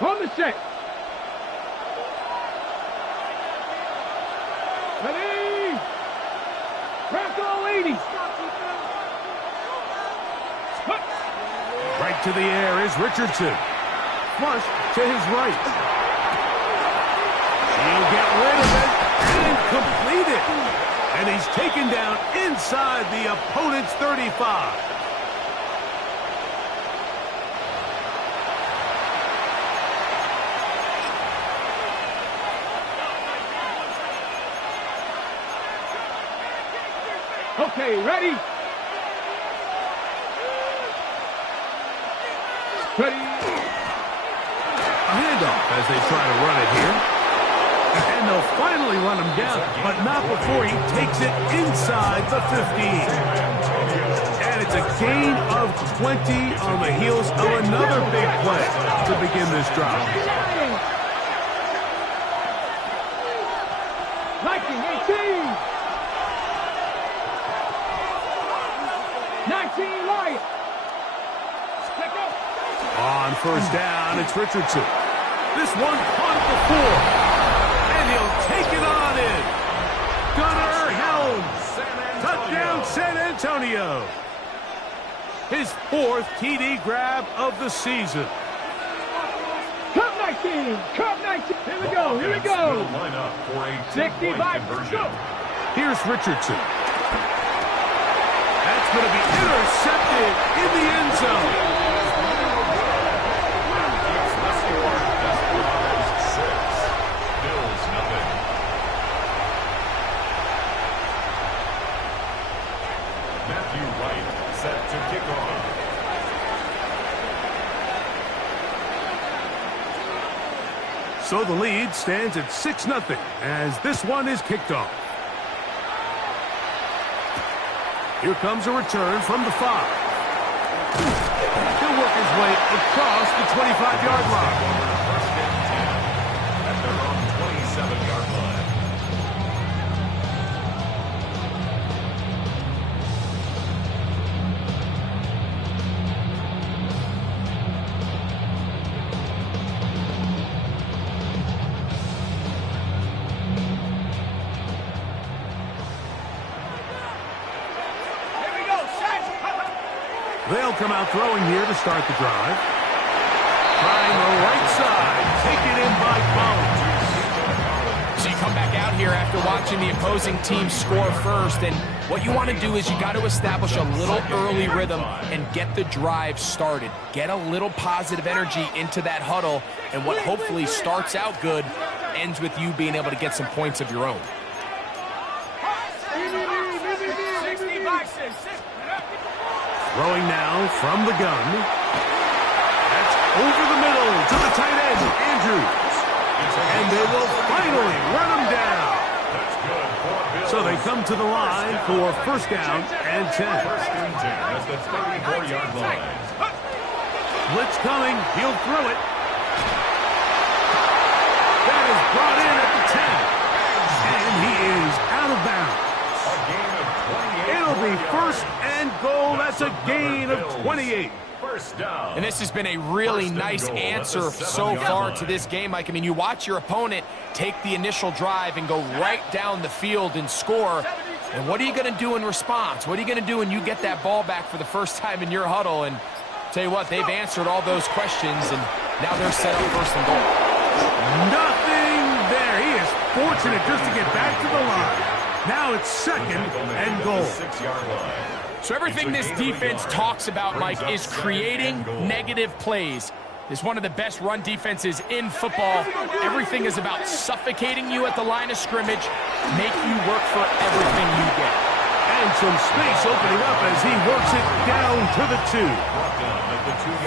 On the set. Ready. Rocco 80. Right to the air is Richardson. Flush to his right. He'll get rid of it and complete it. And he's taken down inside the opponent's 35. Okay, ready? Ready? A handoff as they try to run it here. And they'll finally run him down, but not before he takes it inside the 15. And it's a gain of 20 on the heels of another big play to begin this drive. Liking 18. 19 Lions. On first down, it's Richardson. This one caught at the 4. And he'll take it on in. Gunnar Helms. Touchdown, San Antonio. His 4th TD grab of the season. Cup 19. Cup 19. Here we go. Here we go. 65. Go. Here's Richardson. That's going to be intercepted in the end zone. Matthew Wright set to kick off. So the lead stands at 6-0 as this one is kicked off. Here comes a return from the 5. He'll work his way across the 25-yard line. At their own 27-yard line. They'll come out throwing here to start the drive. Trying the right side. Taken in by Collins. So you come back out here after watching the opposing team score first, and what you want to do is you got to establish a little early rhythm and get the drive started. Get a little positive energy into that huddle, and what hopefully starts out good ends with you being able to get some points of your own. Throwing now from the gun. That's over the middle to the tight end, Andrews. And they will finally run him down. So they come to the line for first down and 10. First and 10 at the 34-yard line. Blitz coming. He'll throw it. That is brought in at the 10. And he is out of bounds. A gain of 28. It'll be first and goal. That's a gain of 28. First down. And this has been a really nice answer so far to this game, Mike. I mean, you watch your opponent take the initial drive and go right down the field and score. And what are you going to do in response? What are you going to do when you get that ball back for the first time in your huddle? And tell you what, they've answered all those questions, and now they're set up first and goal. Nothing there. He is fortunate just to get back to the line. Now it's second and goal. 6-yard line. So everything this defense talks about, Mike, is creating negative plays. It's one of the best run defenses in football. Everything is about suffocating you at the line of scrimmage, make you work for everything you get. And some space opening up as he works it down to the 2.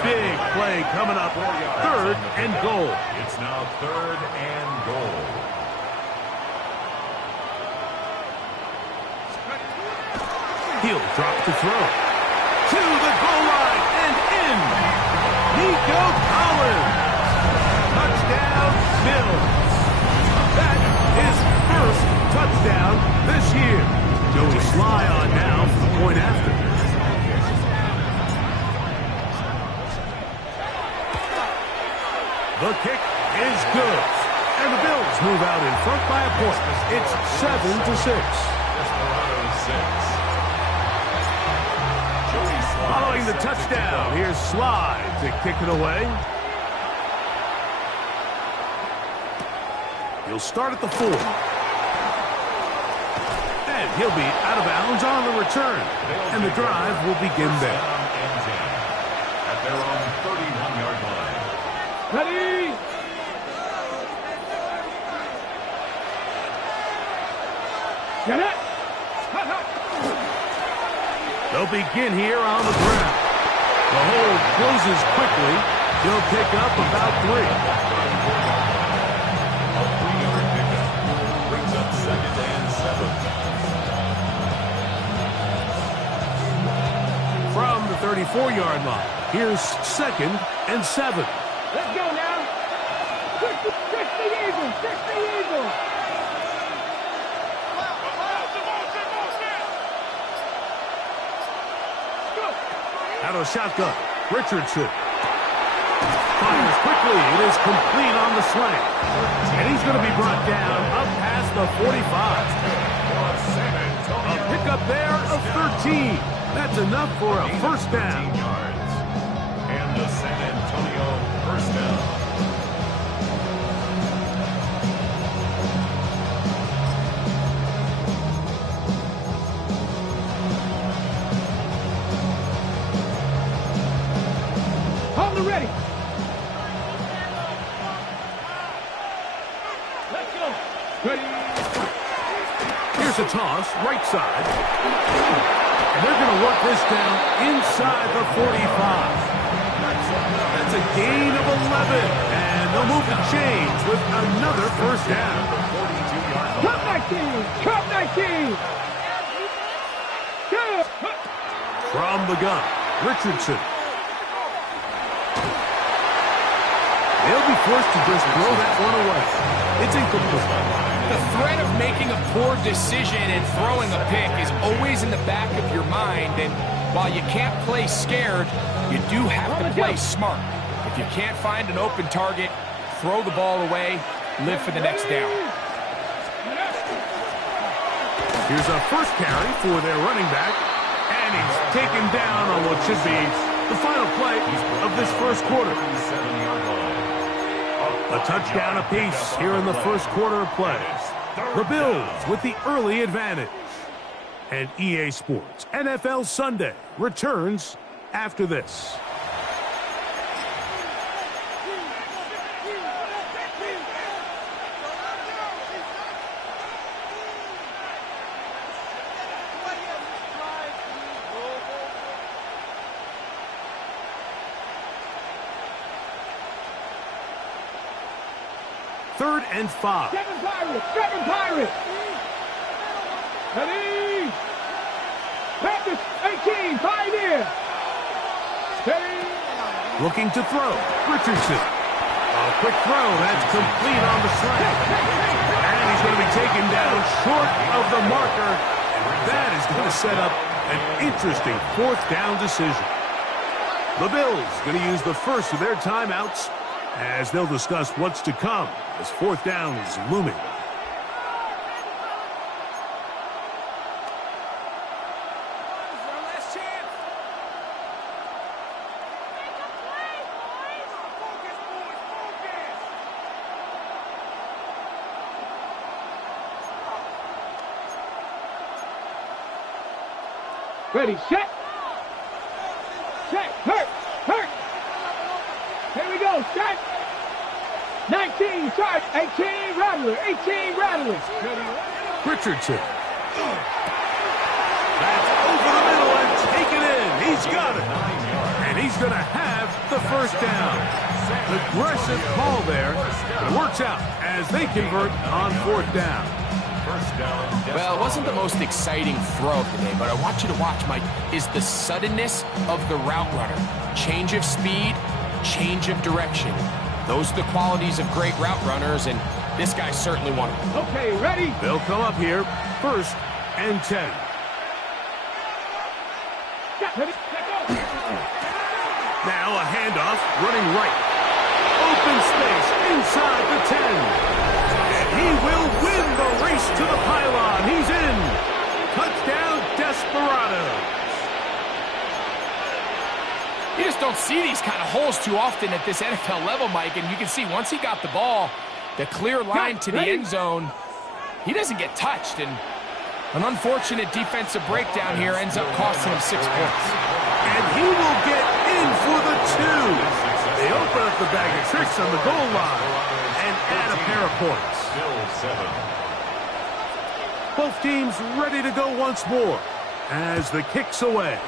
Big play coming up. Third and goal. It's now third and goal. He'll drop the throw. To the goal line and in. Nico Collins. Touchdown, Bills. That is first touchdown this year. Joey Sly on now for the point after. The kick is good. And the Bills move out in front by a point. It's 7-6. Desperado 6. Following the touchdown, here's Slide to kick it away. He'll start at the 4. And he'll be out of bounds on the return. And the drive will begin there. At their own 31-yard line. Ready? Get it? Hut, hut. They'll begin here on the ground. The hold closes quickly. He'll pick up about 3. A 3-yard pickup brings up 2nd and 7. From the 34-yard line, here's 2nd and 7. Let's go now. Fix the Eagles. Fix the Eagles. Out of shotgun, Richardson. Fires quickly. It is complete on the slant. And he's going to be brought down up past the 45. A pickup there of 13. That's enough for a first down. Yards. And the San Antonio first down. Hold it ready. Let's go. Ready. Here's a toss, right side. And they're going to work this down inside the 45. That's a gain of 11. And they'll move the chains with another first down. Cup 19. Cup 19. Good. From the gun, Richardson. They'll be forced to just throw that one away. It's incomplete. The threat of making a poor decision and throwing a pick is always in the back of your mind, and while you can't play scared, you do have to play smart. If you can't find an open target, throw the ball away, live for the next down. Here's a first carry for their running back, and he's taken down on what should be the final play of this first quarter. 7-yard line. A touchdown apiece here in the first quarter of play. The Bills with the early advantage. And EA Sports NFL Sunday returns after this. Third and 5. Second pirate. Second pirate. Ready. Practice 18. Pioneer. Steady. Looking to throw. Richardson. A quick throw. That's complete on the slant. And he's going to be taken down short of the marker. That is going to set up an interesting fourth down decision. The Bills going to use the first of their timeouts as they'll discuss what's to come as fourth down is looming. Ready, set. Set, hurt, hurt. Here we go, set. 19, start, 18, Rattler, 18, Rattler. Richardson. That's over the middle and taken in. He's got it. And he's going to have the first down. Aggressive call there. It works out as they convert on fourth down. Well, it wasn't the most exciting throw of the day, but I want you to watch, Mike, is the suddenness of the route runner. Change of speed, change of direction. Those are the qualities of great route runners, and this guy's certainly one of them. Okay, ready? They'll come up here, first and 10. Ready, set, go. Now a handoff, running right. Open space. don't see these kind of holes too often at this NFL level, Mike, and you can see once he got the ball, the clear line to the end zone, he doesn't get touched, and an unfortunate defensive breakdown here ends up costing him 6 points. And he will get in for the 2. They open up the bag of tricks on the goal line and add a pair of points. Still 7. Both teams ready to go once more as the kick's away.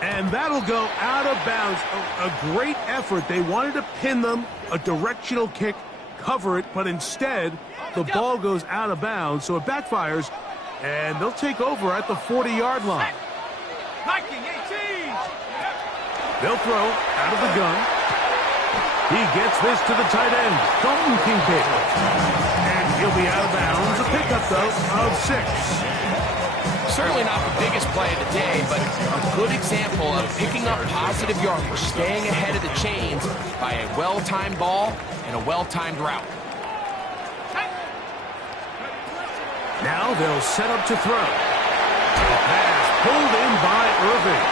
And that'll go out of bounds. A great effort. They wanted to pin them, a directional kick, cover it, but instead the ball goes out of bounds, so it backfires, and they'll take over at the 40-yard line. They'll throw out of the gun. He gets this to the tight end, Dalton Kincaid. And he'll be out of bounds. A pickup, though, of 6. Certainly not the biggest play of the day, but a good example of picking up positive yardage, staying ahead of the chains by a well-timed ball and a well-timed route. Now they'll set up to throw. A pass pulled in by Irving.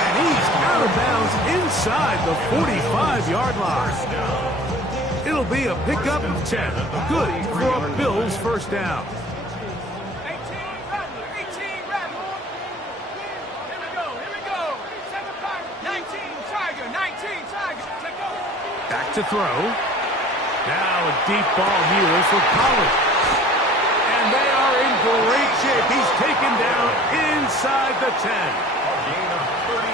And he's out of bounds inside the 45-yard line. It'll be a pickup of 10. Good for a Bills first down. Back to throw. Now a deep ball here for Pollard. And they are in great shape. He's taken down inside the 10.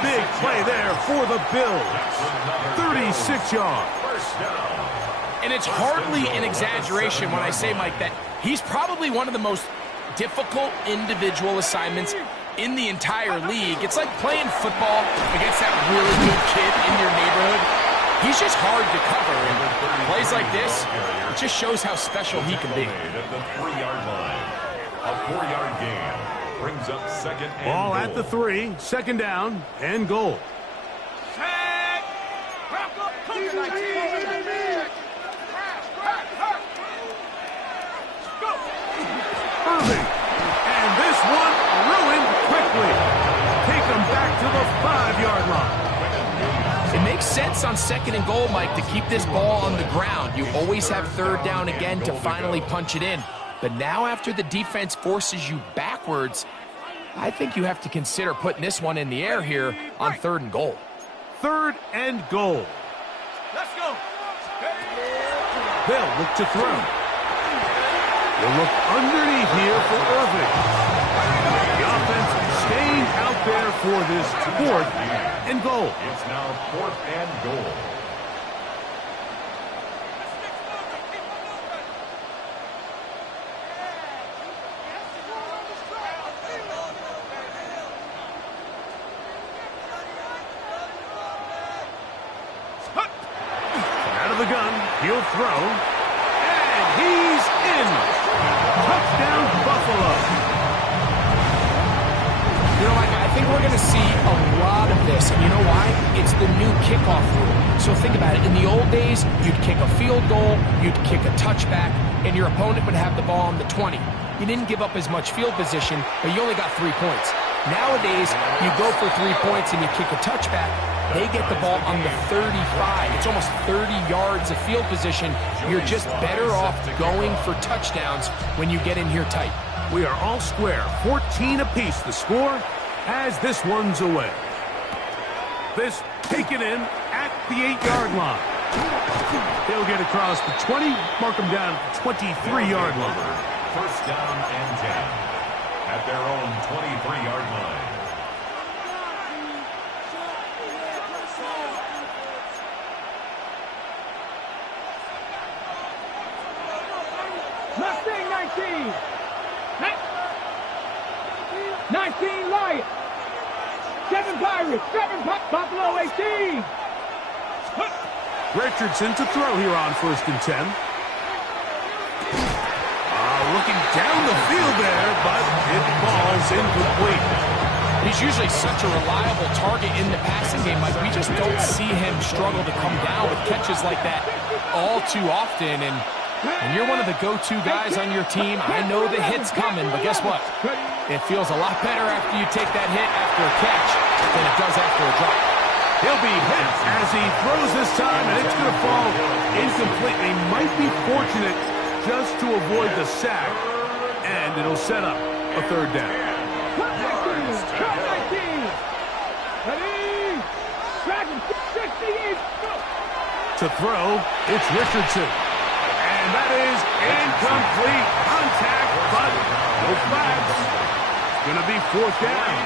Big play there for the Bills. 36 yards. And it's hardly an exaggeration when I say, Mike, that he's probably one of the most difficult individual assignments in the entire league. It's like playing football against that really good kid in your neighborhood. He's just hard to cover, and plays like this, it just shows how special he can be. At the 3-yard line. A 4-yard gain brings up second and Ball goal. at the 3, second down and goal. Irving, and this one ruined quickly. Take them back to the 5-yard line. It makes sense on second and goal, Mike, to keep this ball on the ground. You always have third down again to finally punch it in. But now after the defense forces you backwards, I think you have to consider putting this one in the air here on third and goal. Third and goal. Let's go. They'll look to throw. They'll look underneath here for Irving. The offense staying out there for this 4th and goal. It's now 4th and goal. Out of the gun, he'll throw. And he's in. Touchdown, Buffalo. You know, Mike, I think we're going to see a lot of this, and you know why? It's the new kickoff rule. So think about it. In the old days, you'd kick a field goal, you'd kick a touchback, and your opponent would have the ball on the 20. You didn't give up as much field position, but you only got 3 points. Nowadays, you go for 3 points and you kick a touchback, they get the ball on the 35. It's almost 30 yards of field position. You're just better off going for touchdowns when you get in here tight. We are all square, 14 apiece the score as this one's away. This taken in at the 8-yard line. They'll get across the 20, mark them down at the 23-yard line. First down and 10 at their own 23-yard line. Mustang 19. 19 Lions. 7 Pirates. 7 Buffalo 18. Richardson to throw here on 1st and 10. Looking down the field there, but it falls incomplete. He's usually such a reliable target in the passing game, Mike. We just don't see him struggle to come down with catches like that all too often. And you're one of the go-to guys on your team. I know the hit's coming, but guess what? It feels a lot better after you take that hit after a catch. than it does after a drop. He'll be hit as he throws this time, and it's going to fall incomplete. They might be fortunate just to avoid the sack, and it'll set up a third down. Cut 19. Ready. Dragon 68. To throw, it's Richardson. And that is incomplete. Contact, but no flags. It's going to be fourth down.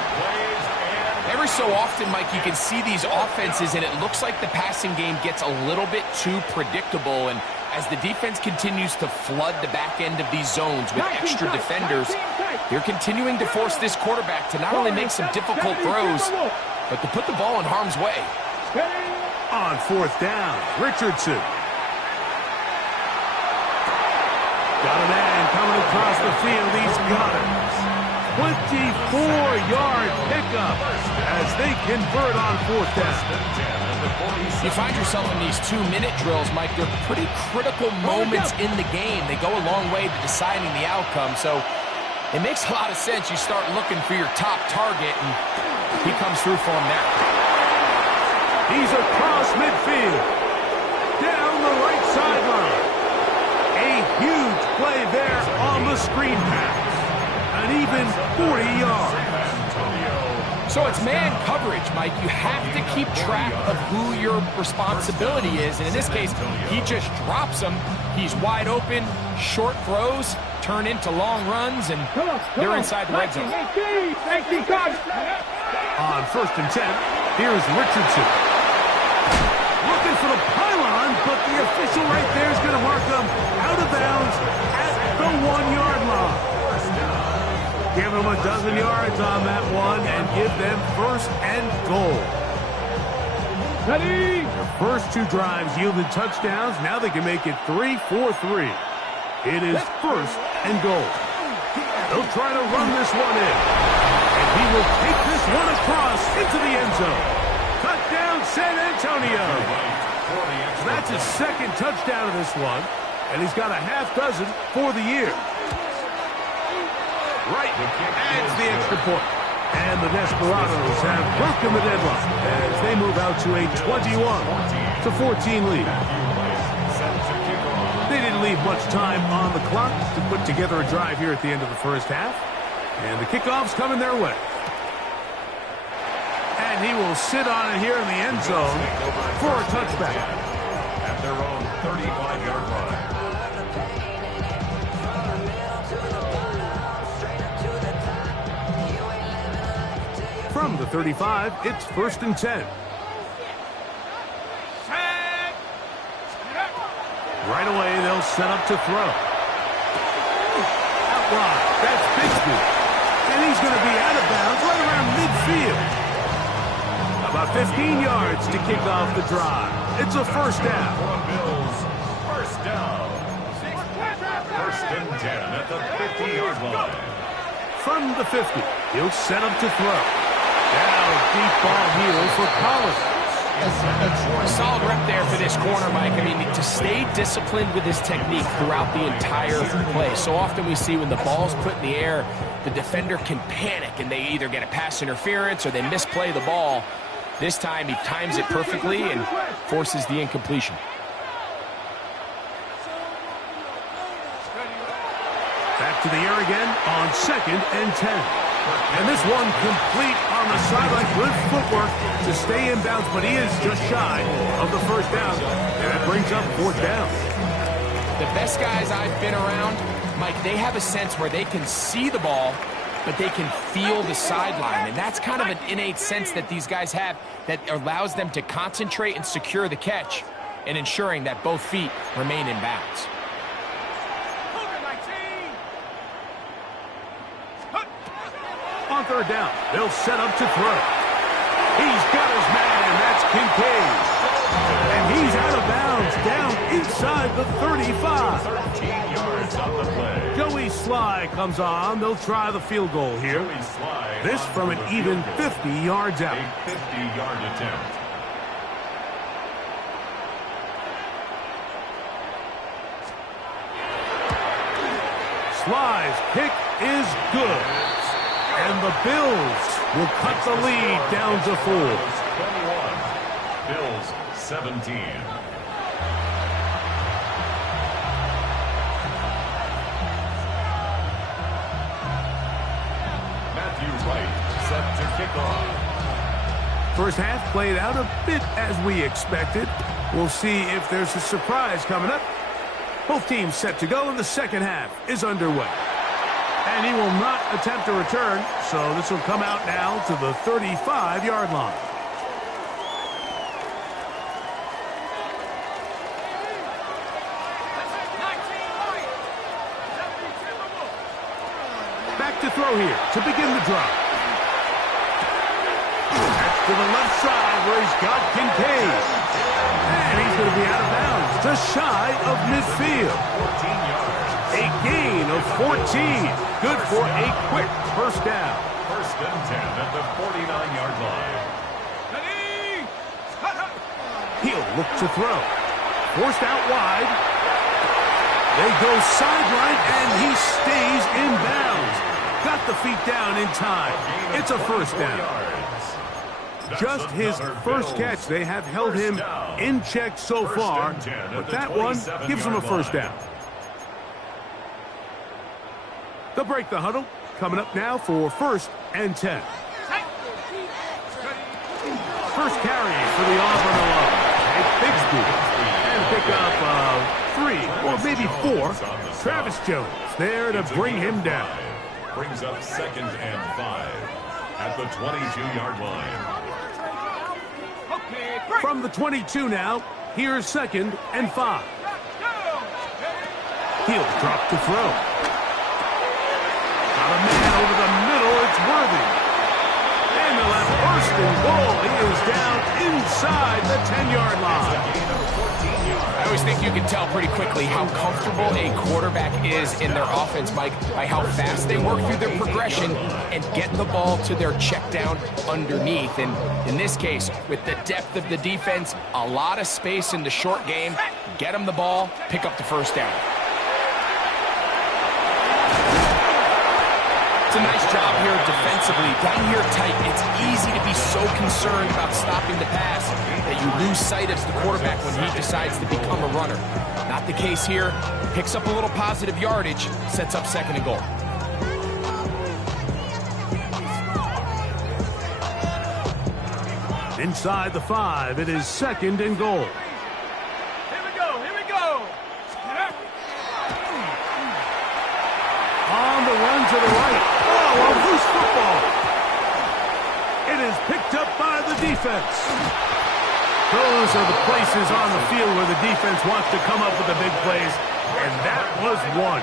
Every so often, Mike, you can see these offenses, and it looks like the passing game gets a little bit too predictable. And as the defense continues to flood the back end of these zones with extra defenders, they're continuing to force this quarterback to not only make some difficult throws, but to put the ball in harm's way. On fourth down, Richardson. Got a man coming across the field. He's got it. 24-yard pickup as they convert on fourth down. You find yourself in these 2-minute drills, Mike. They're pretty critical moments in the game. They go a long way to deciding the outcome. So it makes a lot of sense. You start looking for your top target, and he comes through for him there. He's across midfield. Down the right sideline. A huge play there on the screen pass. An even 40 yards. So it's man coverage, Mike. You have to keep track of who your responsibility is. And in this case, he just drops him. He's wide open. Short throws turn into long runs, and they're inside the red zone. On first and 10, here's Richardson. Looking for the pylon, but the official right there is going to mark him out of bounds at the 1-yard line. Give them a dozen yards on that one and give them first and goal. Ready. Their first 2 drives yielded touchdowns. Now they can make it 3-4-3. It is first and goal. They'll try to run this one in. And he will take this one across into the end zone. Touchdown, San Antonio. That's his second touchdown of this one. And he's got a half dozen for the year. Right, adds the extra point. And the Desperados have broken the deadlock as they move out to a 21-14 lead. They didn't leave much time on the clock to put together a drive here at the end of the first half. And the kickoff's coming their way. And he will sit on it here in the end zone for a touchback. At their own 35-yard line. From the 35, it's first and 10. Right away, they'll set up to throw. Out wide, that's Bigsby. And he's going to be out of bounds right around midfield. About 15 yards to kick off the drive. It's a first down. Bills, first down. First and 10 at the 50-yard line. From the 50, he'll set up to throw. Now deep ball here for Collins. A solid rep there for this corner, Mike. I mean, to stay disciplined with his technique throughout the entire play. So often we see when the ball's put in the air, the defender can panic, and they either get a pass interference or they misplay the ball. This time he times it perfectly and forces the incompletion. Back to the air again on second and 10. And this one complete on the sideline. Good footwork to stay in bounds, but he is just shy of the first down. And that brings up fourth down. The best guys I've been around, Mike, they have a sense where they can see the ball, but they can feel the sideline. And that's kind of an innate sense that these guys have that allows them to concentrate and secure the catch and ensuring that both feet remain in bounds. On third down, they'll set up to throw. He's got his man, that's Kincaid. And he's out of bounds, down inside the 35. 13 yards on the play. Joey Sly comes on. They'll try the field goal here. This from an even 50 yards out. A 50-yard attempt. Sly's kick is good. And the Bills will cut the lead down to 4. 21. Bills 17. Matthew Wright set to kick off. First half played out a bit as we expected. We'll see if there's a surprise coming up. Both teams set to go, and the second half is underway. And he will not attempt a return, so this will come out now to the 35-yard line. Back to throw here to begin the drive. That's to the left side where he's got Kincaid. And he's going to be out of bounds, just shy of midfield. 14 yards. A gain of 14. Good for a quick first down. First and 10 at the 49-yard line. He'll look to throw. Forced out wide. They go sideline, and he stays in bounds. Got the feet down in time. It's a first down. Just his first catch. They have held him in check so far, but that one gives him a first down. They'll break the huddle. Coming up now for first and 10. First carry for the Auburn alum. A Bixby. And pick up 3 or maybe 4. Travis Jones there to bring him down. Brings up second and 5 at the 22-yard line. From the 22 now, here's second and 5. He'll drop to throw. Got a man over the middle, it's Worthy. And they'll have first and goal. He is down inside the 10-yard line. I always think you can tell pretty quickly how comfortable a quarterback is in their offense, Mike, by how fast they work through their progression and get the ball to their check down underneath. And in this case, with the depth of the defense, a lot of space in the short game, get them the ball, pick up the first down. It's a nice job here defensively. Down here tight, it's easy to be so concerned about stopping the pass that you lose sight of the quarterback when he decides to become a runner. Not the case here. Picks up a little positive yardage, sets up second and goal. Inside the 5, it is second and goal. Here we go, here we go. On the run to the right. Oh, a loose football. It is picked up by the defense. Those are the places on the field where the defense wants to come up with the big plays. And that was one.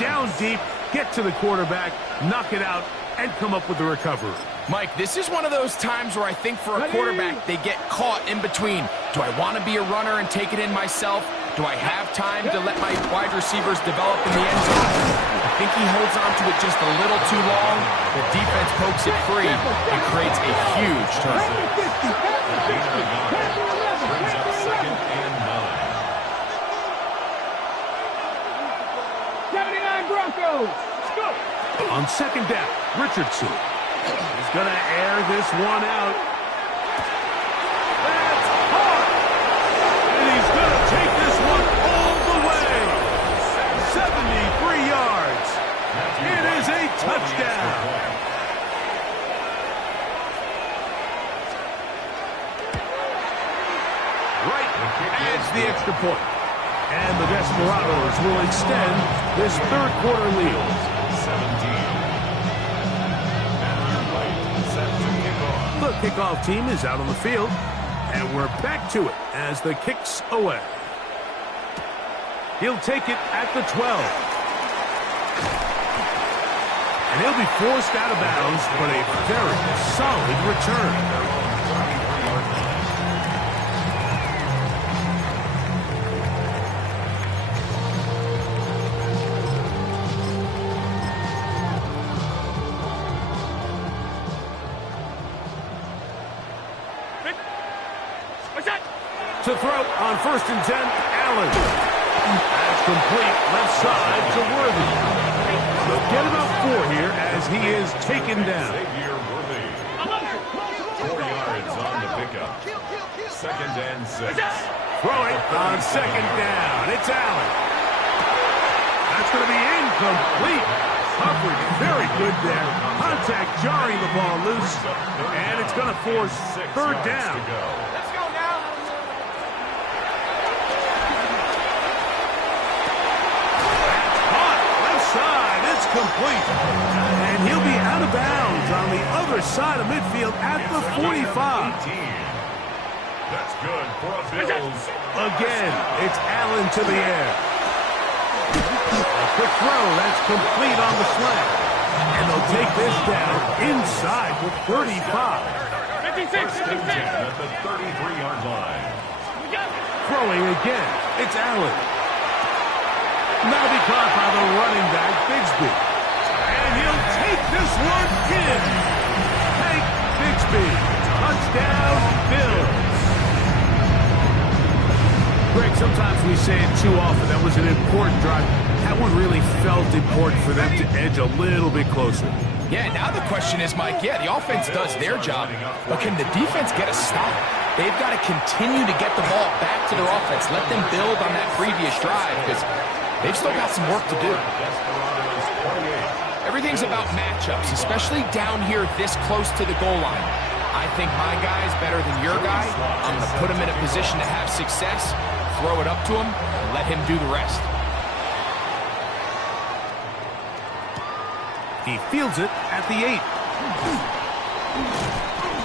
Down deep, get to the quarterback, knock it out, and come up with the recovery. Mike, this is one of those times where I think for a quarterback, they get caught in between. Do I want to be a runner and take it in myself? Do I have time to let my wide receivers develop in the end zone? I think he holds on to it just a little too long. The defense pokes it free and creates a huge turn. Brings up second and 9. 79 Broncos. Go. On second down, Richardson is going to air this one out. That's hard. And he's going to take this one all the way. 73 yards. It is a touchdown. Right adds the extra point. And the Desperados will extend this third quarter lead. 17. The kickoff team is out on the field, and we're back to it as the kick's away. He'll take it at the 12. And he'll be forced out of bounds, but a very solid return. To throw on first and 10, Allen. That's complete left side to Worthy. They'll get about 4 here as he is taken down. Xavier Worthy. 4 yards on the pickup. 2nd and 6. Throwing on 2nd down. It's Allen. That's going to be incomplete. Coverage very good there. Contact jarring the ball loose. And it's going to force 3rd down. Let's go now. Caught left side. It's complete. And he'll be out of bounds on the other side of midfield at the 45. That's good for a Bills. Again, it's Allen to the air. A quick throw, that's complete on the slant. And they'll take this down inside the 35. 1st and 10 at the 33-yard line. Throwing again, it's Allen. Now be caught by the running back, Bigsby. And he'll take this one in. Hank Bigsby. Touchdown, Bills. Greg, sometimes we say it too often. That was an important drive. That one really felt important for them to edge a little bit closer. Yeah, now the question is, Mike, the offense does their job, but can the defense get a stop? They've got to continue to get the ball back to their offense. Let them build on that previous drive because they've still got some work to do. Everything's about matchups, especially down here this close to the goal line. I think my guy's better than your guy. I'm going to put him in a position to have success, throw it up to him, and let him do the rest. He fields it at the 8.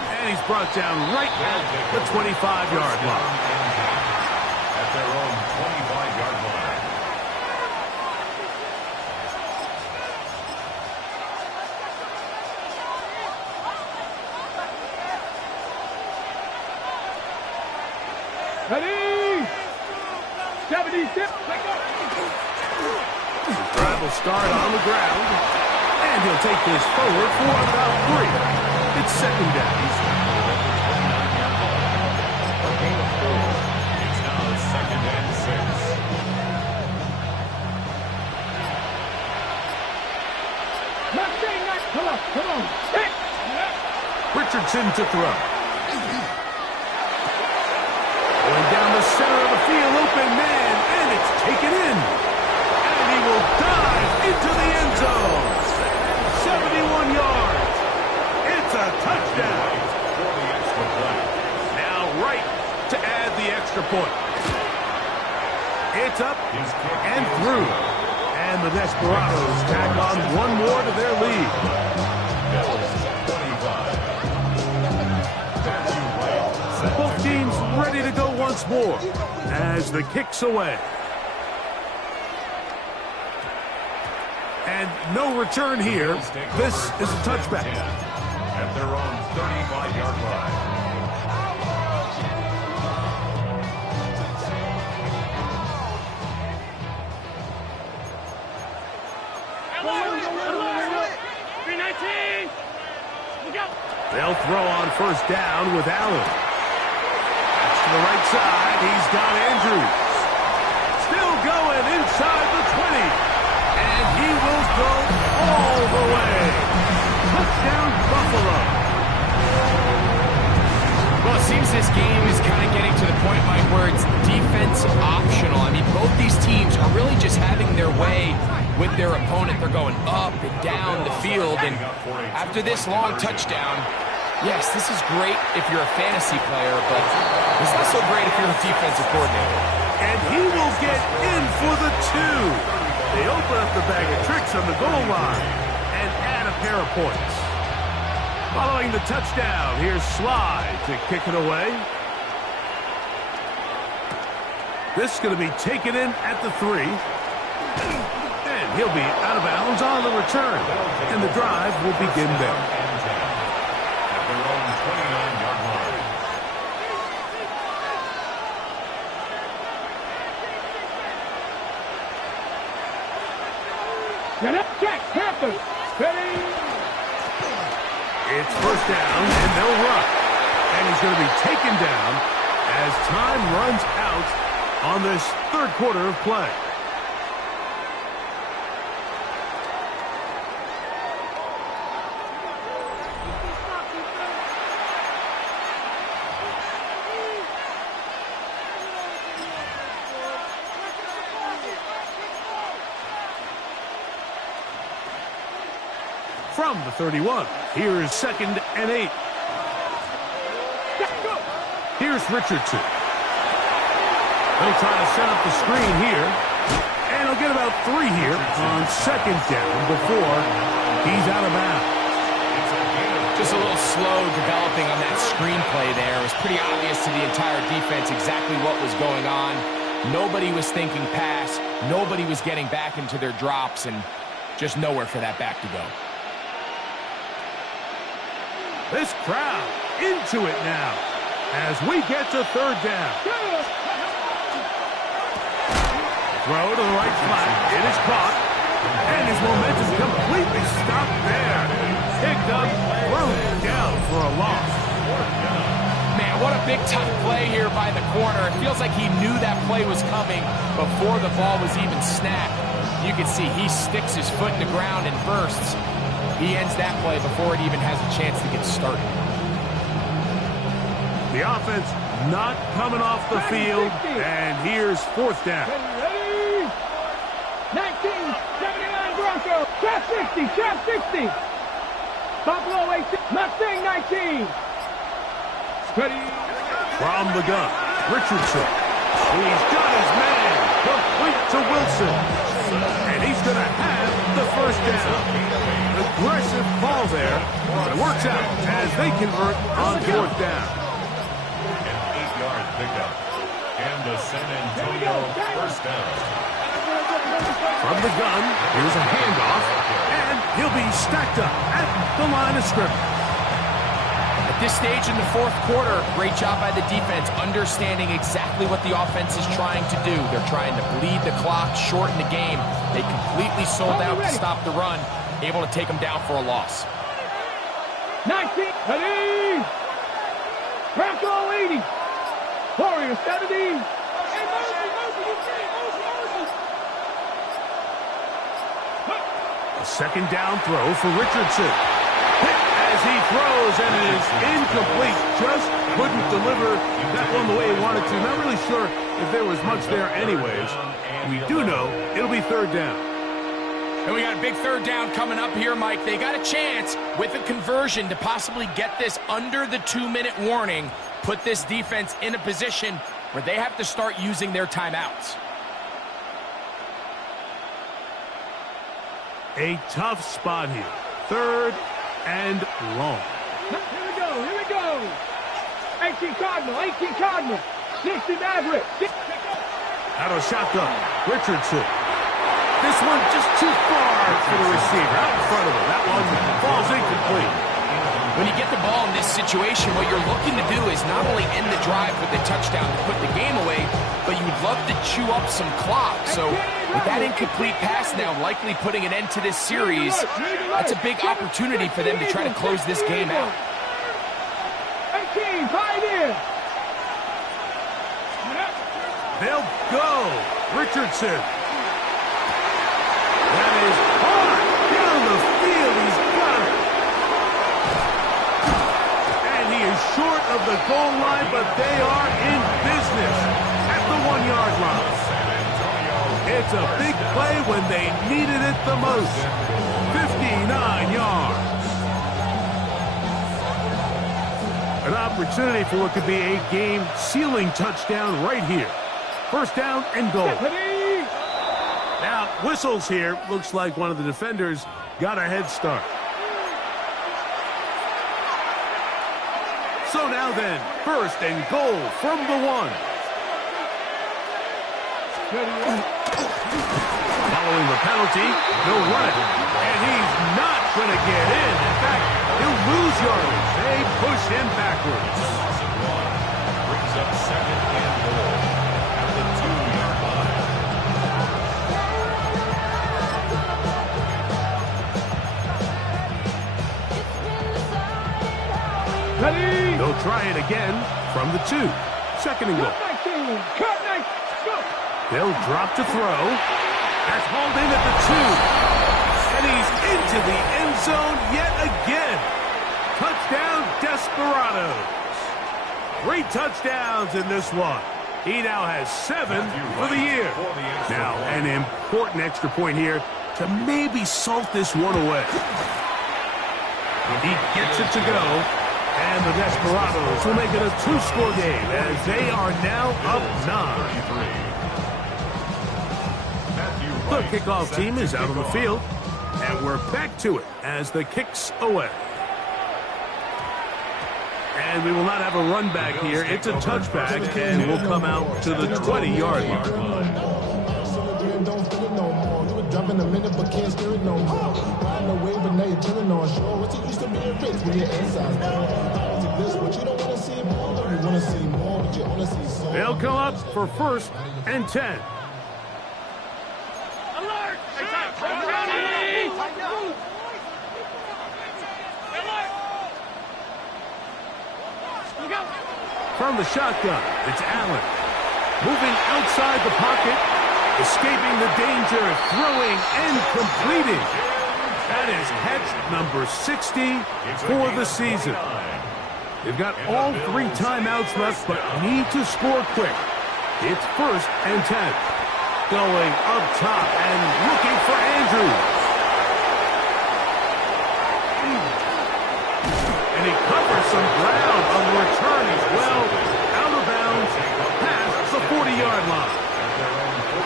And he's brought down right at the 25-yard line. At their own 25-yard line. Ready? 76. Drive will start on the ground. And he'll take this forward for about 3. It's 2nd down. It's now 2nd and 6. Not saying that. Come on. 6. Richardson to throw. Going down the center of the field, open man, and it's taken in. And he will dive into the end zone. 71 yards. It's a touchdown. For the extra point. Now right to add the extra point. It's up and through. And the Desperados tack on one more to their lead. Bills 25. Both teams ready to go once more as the kick's away. And no return here. This is a touchback. At their own 35-yard line. They'll throw on 1st down with Allen. That's to the right side. He's got Andrews. Still going inside the 20. And he will go all the way. Touchdown, Buffalo. Well, it seems this game is kind of getting to the point, Mike, where it's defense optional. I mean, both these teams are really just having their way with their opponent. They're going up and down the field, and after this long touchdown, yes, this is great if you're a fantasy player, but it's not so great if you're a defensive coordinator. And he will get in for the 2. They open up the bag of tricks on the goal line and add a pair of points. Following the touchdown, here's Slide to kick it away. This is going to be taken in at the 3. And he'll be out of bounds on the return. And the drive will begin there. At their own 29-yard line. Get up, check, Panthers. Ready? It's 1st down, and they'll run. And he's going to be taken down as time runs out on this 3rd quarter of play. from the 31. Here is 2nd and 8. Here's Richardson. They'll try to set up the screen here. And he'll get about 3 here on 2nd down before he's out of bounds. Just a little slow developing on that screenplay there. It was pretty obvious to the entire defense exactly what was going on. Nobody was thinking pass. Nobody was getting back into their drops, and just nowhere for that back to go. This crowd into it now as we get to 3rd down. Throw to the right flat. It is caught. And his momentum completely stopped there. Picked up, thrown down for a loss. Man, what a big-time play here by the corner. It feels like he knew that play was coming before the ball was even snapped. You can see he sticks his foot in the ground and bursts. He ends that play before it even has a chance to get started. The offense not coming off the field, and here's 4th down. 1979 Broncos. Trap 60, trap 60. Buffalo 18, Mustang 19. Ready. From the gun, Richardson. He's got his man. Complete to Wilson. And he's going to have the 1st down. Aggressive ball there. It works out as they convert on 4th down. An 8-yard pickup. And the San Antonio 1st down. From the gun, here's a handoff, and he'll be stacked up at the line of scrimmage. At this stage in the 4th quarter, great job by the defense, understanding exactly what the offense is trying to do. They're trying to bleed the clock, shorten the game. They completely sold out to stop the run, able to take them down for a loss. 19, ready. Bronco 80. Warriors 70. A 2nd down throw for Richardson. Hit as he throws, and it is incomplete. Just couldn't deliver that one the way he wanted to. Not really sure if there was much there anyways. We do know it'll be 3rd down. And we got a big 3rd down coming up here, Mike. They got a chance with a conversion to possibly get this under the 2-minute warning, put this defense in a position where they have to start using their timeouts. A tough spot here. 3rd and long. Here we go, here we go. 18 Cardinal, 18 Cardinal. 60 Maverick. Out of shotgun, Richardson. This one just too far for the receiver. Out in front of him. That one falls incomplete. When you get the ball in this situation, what you're looking to do is not only end the drive with a touchdown to put the game away, but you would love to chew up some clock. So with that incomplete pass now likely putting an end to this series, that's a big opportunity for them to try to close this game out. 18, Pioneer. They'll go. Richardson. That is hard. Down the field. He's got it. And he is short of the goal line, but they are in business at the 1-yard line. It's a big play when they needed it the most. 59 yards. An opportunity for what could be a game-sealing touchdown right here. 1st down and goal. Now, whistles here. Looks like one of the defenders got a head start. So now then, 1st and goal from the 1. Following the penalty, no running. And he's not going to get in. In fact, he'll lose yardage. They push him backwards. Brings up 2nd and goal at the 2-yard line. Ready. They'll try it again from the 2. 2nd and goal. Cut 19. Go. They'll drop to throw. That's hauled in at the 2. And he's into the end zone yet again. Touchdown, Desperados. 3 touchdowns in this one. He now has 7 for the year. Now, an important extra point here to maybe salt this one away. He gets it to go. And the Desperados will make it a two-score game as they are now up 9. The kickoff team is out on the field. And we're back to it as the kick's away. And we will not have a run back here. It's a touchback, and we'll come out to the 20-yard mark. Dropping a minute but can't steer it no more. Riding a wave and now you're turning on shore. What's it used to be a fix when you're inside? This, but you don't want to see more. You want to see more, but you want to see so. They'll come up for 1st and 10. Alert! From the shotgun, it's Allen. Moving outside the pocket, escaping the danger, throwing and completing. That is catch number 60 for the season. They've got all 3 timeouts left, but need to score quick. It's 1st and 10. Going up top and looking for Andrews. And he covers some ground on the return as well. Out of bounds, past the 40-yard line.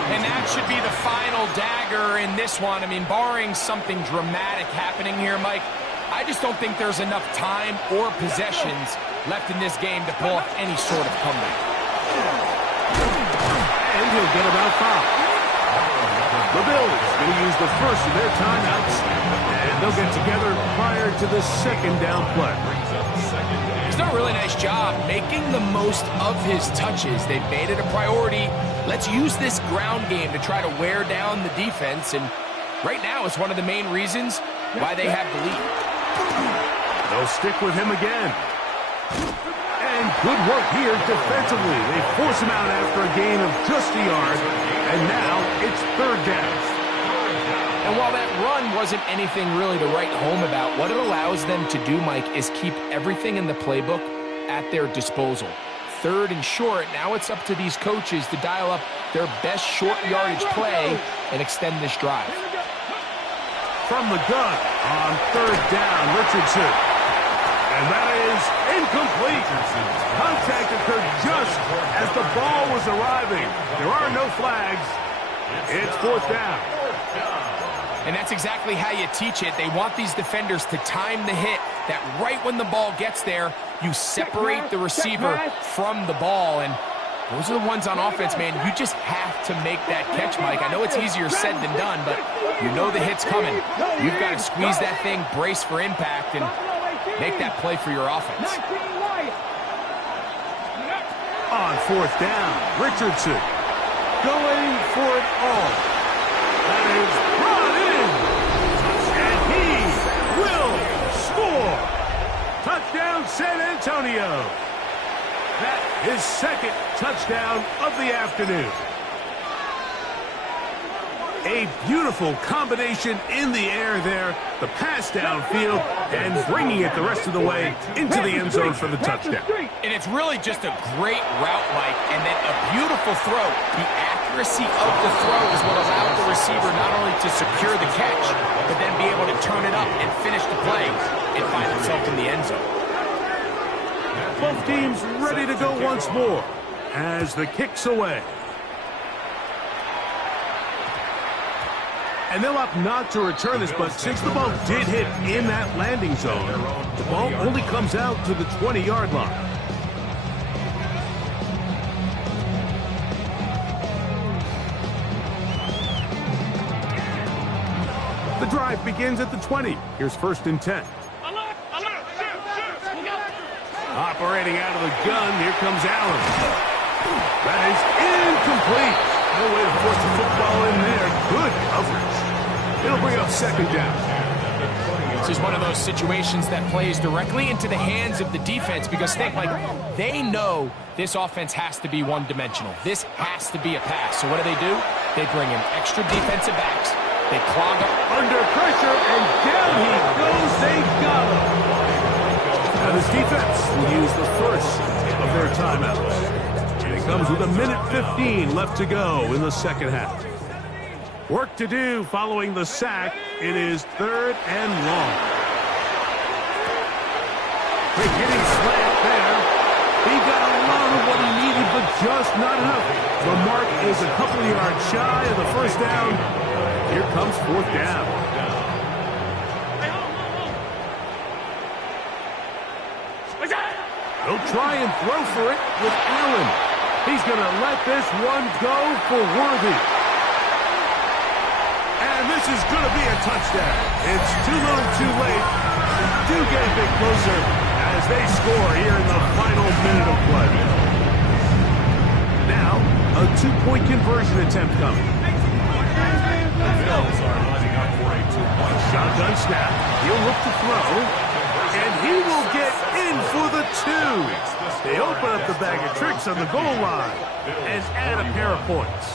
And that should be the final dagger in this one. I mean, barring something dramatic happening here, Mike, I just don't think there's enough time or possessions left in this game to pull off any sort of comeback. And he'll get about 5. The Bills going to use the first of their timeouts, and they'll get together prior to the 2nd down play. He's done a really nice job making the most of his touches. They've made it a priority. Let's use this ground game to try to wear down the defense, and right now it's one of the main reasons why they have the lead. They'll stick with him again. And good work here defensively. They force him out after a gain of just a yard, and now it's 3rd down. And while that run wasn't anything really to write home about, what it allows them to do, Mike, is keep everything in the playbook at their disposal. 3rd and short, now it's up to these coaches to dial up their best short yardage play and extend this drive. From the gun on 3rd down, Richardson. And that is incomplete. Contact occurred just as the ball was arriving. There are no flags. It's 4th down. And that's exactly how you teach it. They want these defenders to time the hit, that right when the ball gets there, you separate the receiver from the ball. And those are the ones on offense, man. You just have to make that catch, Mike. I know it's easier said than done, but you know the hit's coming. You've got to squeeze that thing, brace for impact, and make that play for your offense. On 4th down, Richardson going for it all. That is brought in, and he will score. Touchdown, San Antonio. That is 2nd touchdown of the afternoon. A beautiful combination in the air there. The pass downfield and bringing it the rest of the way into the end zone for the touchdown. And it's really just a great route, Mike, and then a beautiful throw. The accuracy of the throw is what allowed the receiver not only to secure the catch, but then be able to turn it up and finish the play and find himself in the end zone. Both teams ready to go once more as the kick's away. And they'll opt not to return this, but since the ball did hit in that landing zone, the ball only comes out to the 20-yard line. The drive begins at the 20. Here's 1st and 10. Operating out of the gun, here comes Allen. That is incomplete. No way to force the football in there. Good coverage. It'll bring up 2nd down. This is one of those situations that plays directly into the hands of the defense because they know this offense has to be one-dimensional. This has to be a pass. So what do? They bring in extra defensive backs. They clog up under pressure, and down he goes. They got him. Now this defense will use the first of their timeouts. And it comes with 1:15 left to go in the 2nd half. Work to do following the sack. It is 3rd and long. Big hitting slant there. He got a lot of what he needed, but just not enough. The mark is a couple of yards shy of the first down. Here comes fourth down. He'll try and throw for it with Allen. He's going to let this one go for Worthy. And this is going to be a touchdown. It's too little too late. They do get a bit closer as they score here in the final minute of play. Now, a two-point conversion attempt coming. The Bills are lining up for a two-point Shotgun snap. He'll look to throw. And he will get in for the two. They open up the bag of tricks on the goal line and add a pair of points.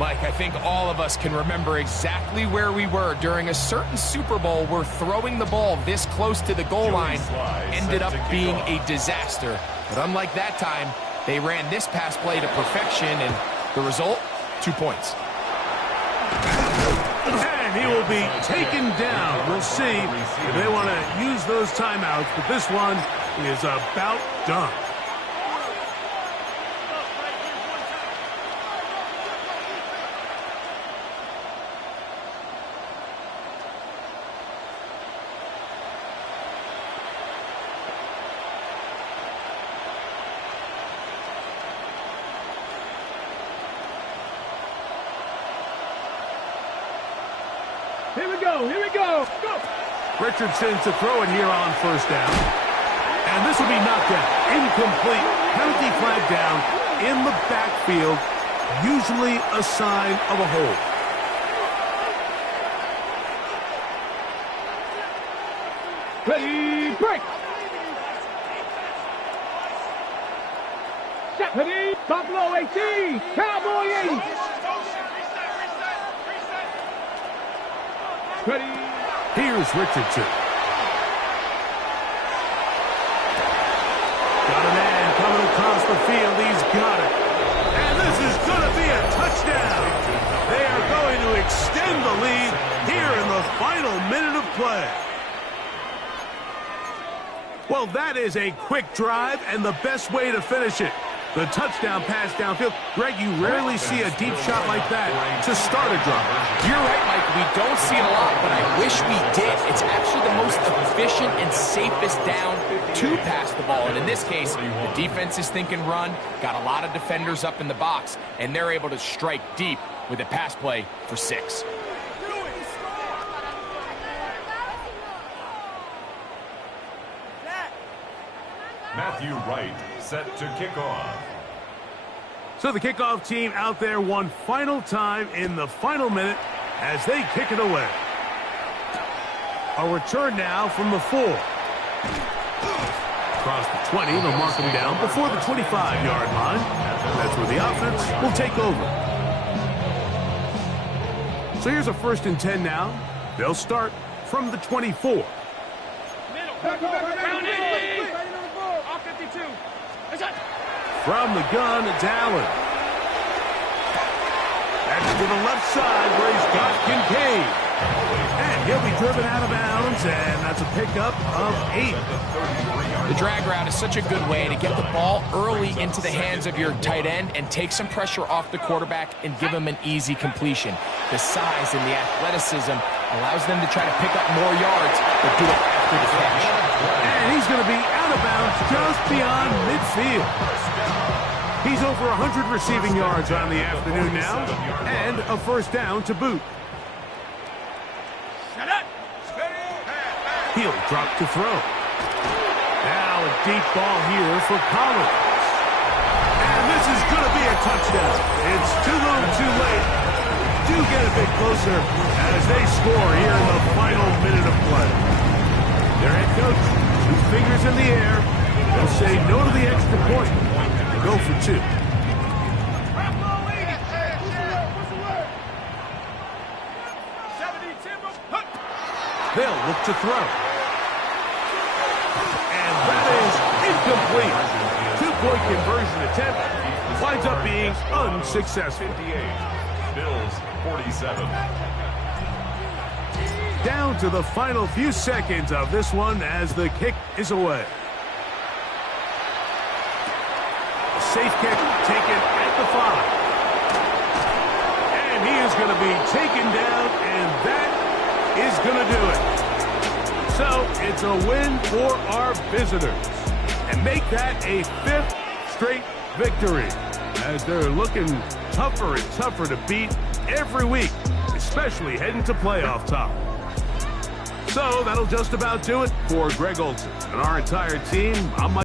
Mike, I think all of us can remember exactly where we were during a certain Super Bowl where throwing the ball this close to the goal line ended up being a disaster. But unlike that time, they ran this pass play to perfection, and the result, 2 points. And he will be taken down. We'll see if they want to use those timeouts, but this one is about done. Here we go, here we go. Go. Richardson to throw it here on first down. And this will be knocked out. Incomplete. Penalty flag down in the backfield. Usually a sign of a hold. Ready, break. Set, ready, Buffalo 18, Cowboy 8. Ready. Here's Richardson. Got a man coming across the field. He's got it. And this is going to be a touchdown. They are going to extend the lead here in the final minute of play. Well, that is a quick drive and the best way to finish it. The touchdown pass downfield. Greg, you rarely see a deep shot like that to start a drive. You're right, Mike. We don't see it a lot, but I wish we did. It's actually the most efficient and safest down to pass the ball. And in this case, the defense is thinking run, got a lot of defenders up in the box, and they're able to strike deep with a pass play for 6. Matthew Wright set to kick off. So the kickoff team out there one final time in the final minute as they kick it away. A return now from the 4. Across the 20, they'll mark them down before the 25-yard line. That's where the offense will take over. So here's a 1st and 10 now. They'll start from the 24. From the gun, it's Allen. That's to the left side where he's got Kincaid. And he'll be driven out of bounds, and that's a pickup of 8. The drag route is such a good way to get the ball early into the hands of your tight end and take some pressure off the quarterback and give him an easy completion. The size and the athleticism allows them to try to pick up more yards, but do it after the catch. And he's going to be out of bounds just beyond midfield. He's over 100 receiving yards on the afternoon now, and a 1st down to boot. He'll drop to throw. Now a deep ball here for Collins. And this is going to be a touchdown. It's too little too late. Do get a bit closer as they score here in the final minute of play. Their head coach, 2 fingers in the air. They'll say no to the extra point. Go for 2. They'll look to throw. And that is incomplete. 2-point conversion attempt winds up being unsuccessful. 58, Bills 47. down to the final few seconds of this one as the kick is away. Safe kick taken at the 5. And he is going to be taken down, and that is going to do it. So it's a win for our visitors. And make that a 5th straight victory, as they're looking tougher and tougher to beat every week, especially heading to playoff time. So that'll just about do it for Greg Olsen and our entire team. I'm Mike.